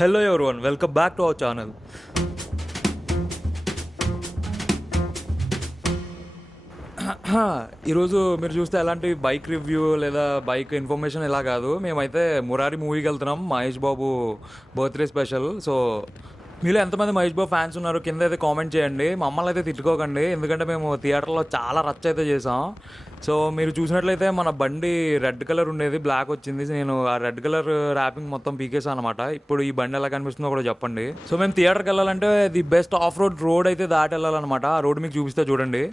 Hello everyone, welcome back to our channel. ఈరోజు మీరు చూస్తే ఎలాంటి బైక్ రివ్యూ లేదా బైక్ ఇన్ఫర్మేషన్ ఇలా కాదు. మేమైతే మురారి మూవీకి వెళ్తున్నాం, Mahesh Babu birthday special. So మీలో ఎంతమంది మహేష్ బాబు ఫ్యాన్స్ ఉన్నారు కింద అయితే కామెంట్ చేయండి. మమ్మల్ని అయితే తిట్టుకోకండి, ఎందుకంటే మేము థియేటర్లో చాలా రచ్చ అయితే చేసాం. సో మీరు చూసినట్లయితే మన బండి రెడ్ కలర్ ఉండేది, బ్లాక్ వచ్చింది. నేను ఆ రెడ్ కలర్ ర్యాపింగ్ మొత్తం పీకేసాను అనమాట. ఇప్పుడు ఈ బండి ఎలా కనిపిస్తుందో కూడా చెప్పండి. సో మేము థియేటర్కి వెళ్ళాలంటే ది బెస్ట్ ఆఫ్ రోడ్ అయితే దాటి వెళ్ళాలన్నమాట. ఆ రోడ్ మీకు చూపిస్తే చూడండి.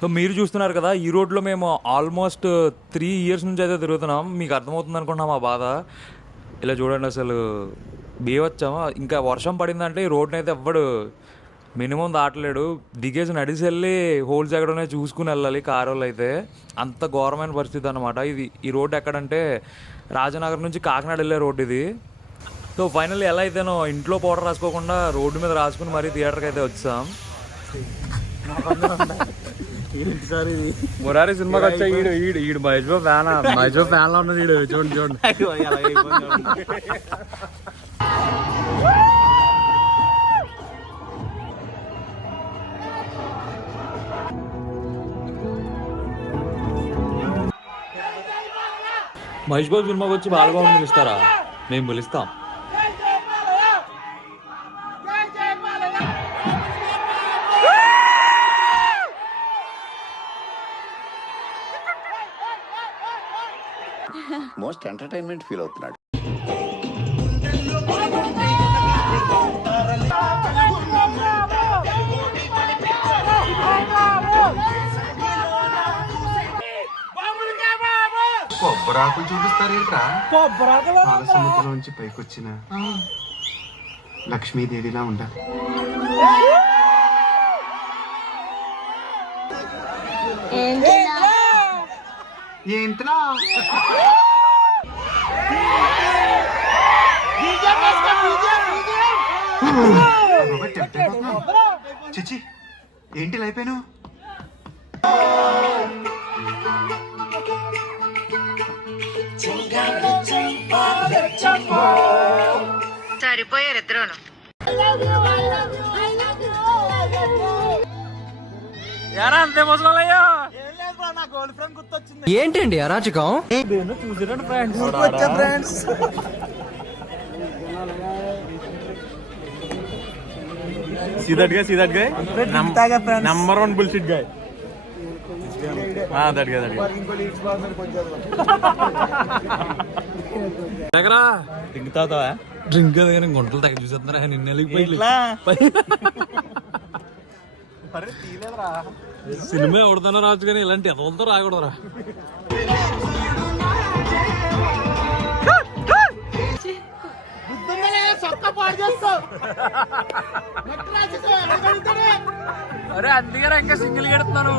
సో మీరు చూస్తున్నారు కదా, ఈ రోడ్లో మేము ఆల్మోస్ట్ 3 years నుంచి అయితే తిరుగుతున్నాం. మీకు అర్థమవుతుంది అనుకుంటున్నాం మా బాధ. ఇలా చూడండి, అసలు బీవచ్చాము. ఇంకా వర్షం పడిందంటే ఈ రోడ్ని అయితే ఎవ్వడు మినిమం దాటలేడు. దిగేసి నడిచి వెళ్ళి హోల్స్ ఎక్కడనే చూసుకుని వెళ్ళాలి కారు వాళ్ళు అయితే. అంత ఘోరమైన పరిస్థితి అనమాట ఇది. ఈ రోడ్ ఎక్కడంటే రాజనగర్ నుంచి కాకినాడ వెళ్ళే రోడ్డు ఇది. సో ఫైనల్లీ ఎలా అయితేనో ఇంట్లో పౌడర్ రాసుకోకుండా రోడ్డు మీద రాసుకుని మరీ థియేటర్కి అయితే వచ్చాం. మురారి సినిమాకి వచ్చా ఈడు మహేష్ బాబు ఫ్యాన్ లో ఉన్నది. ఈడు చూడండి చూడండి. మహేష్ బాబు సినిమాకి వచ్చి బాలబాబు పిలుస్తారా? మేము పిలుస్తాం. మోస్ట్ ఎంటర్టైన్మెంట్ ఫీల్ అవుతున్నాడు. కొబ్బరాకులు చూపిస్తారేంట్రా? సముద్రం నుంచి పైకొచ్చిన లక్ష్మీదేవిలా ఉండాలి. ఏంట్రా చిచి, ఏంటి లైపోయాను? సరిపోయారు ఇద్దరును. అంతే మోసలయ్యా. ఏంటండి అరాచకం? చూసిరండి friends. See that guy? Number 1 bullshit guy. That guy. దగ్గరా డ్రింక్ తాగుతావా? డ్రింక్ దగ్గర గుంటలు తగ్గ చూసేస్తున్నారా? నిన్నెళ్ళిపోయి సినిమా ఎవడతానో రావచ్చు, కానీ ఇలాంటి ఎదవలతో రాకూడదురా. అరే అందుకే ఇంకా సింగిల్ గెడుతున్నాను.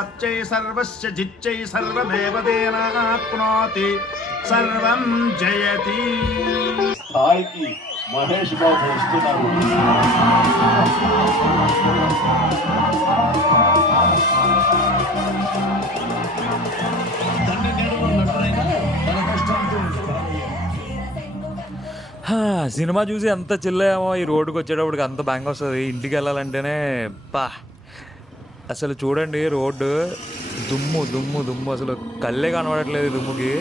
అచ్చై సర్వస్య జిచ్చై సర్వదేవదేనాప్నోతి సర్వం జయతి. స్థాయికి మహేష్ బాబు వస్తున్నారు. తండ్రి నీడలో నటుడైనా తన కష్టాలతో సినిమా చూసి ఎంత చిల్లయేమో ఈ రోడ్డుకి వచ్చేటప్పటికి అంత బ్యాంగ్ వస్తుంది. ఇంటికి వెళ్ళాలంటేనే పా అసలు చూడండి రోడ్డు దుమ్ము దుమ్ము దుమ్ము అసలు కళ్ళే కనబడట్లేదు ఈ దుమ్ముకి.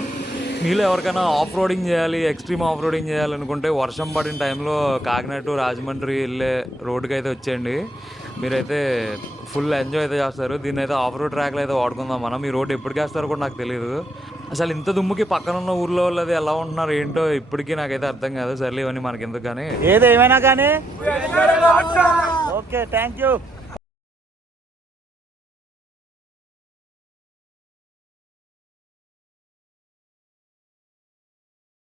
మీలో ఎవరికైనా ఆఫ్ రోడింగ్ చేయాలి, ఎక్స్ట్రీమ్ ఆఫ్ రోడింగ్ చేయాలనుకుంటే వర్షం పడిన టైంలో కాకినాడ టు రాజమండ్రి వెళ్ళే రోడ్డుకి అయితే వచ్చేయండి. మీరైతే ఫుల్ ఎంజాయ్ అయితే చేస్తారు. దీన్ని అయితే ఆఫ్ రోడ్ ట్రాక్లో అయితే వాడుకుందాం మనం. ఈ రోడ్ ఎప్పటికి వేస్తారో కూడా నాకు తెలియదు. అసలు ఇంత దుమ్ముకి పక్కన ఉన్న ఊర్లో వాళ్ళు అది ఎలా ఉంటున్నారు ఏంటో ఇప్పటికీ నాకైతే అర్థం కాదు. సర్లే ఇవన్నీ మనకి ఎందుకు కానీ ఏదేమైనా కానీ ఓకే థ్యాంక్ యూ.